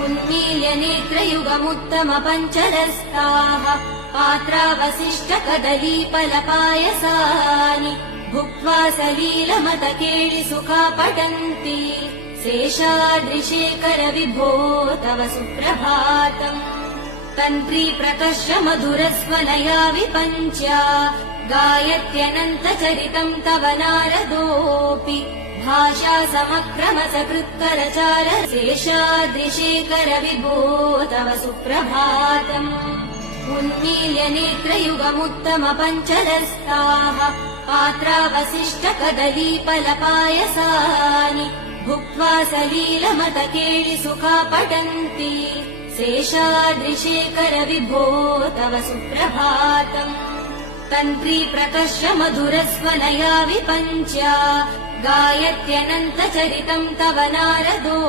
उन्मील्य नेत्रयुगमुत्तमपञ्चरस्ताः पात्रावशिष्टकदलीफलपायसानि भुक्त्वा सलीलमतकेळिसुखा पठन्ति शेषाद्रिशेखर विभो तव सुप्रभातम्। तन्त्री प्रकर्ष मधुरस्वनया विपञ्च्या गायत्यनन्तचरितम् तव नारदोऽपि भाषा समक्रमसकृत्करचार शेषाद्रिशेखर विभो तव सुप्रभातम्। उन्मील्य नेत्रयुगमुत्तमपञ्चरस्ताः पात्रावशिष्टकदलीफलपायसानि भुक्त्वा सलीलमतकेळिसुखा पठन्ति शेषाद्रिशेखर विभो तव सुप्रभातम्। तन्त्री प्रकर्ष मधुरस्वनया विपञ्च्या गायत्यनन्तचरितम् तव नारदो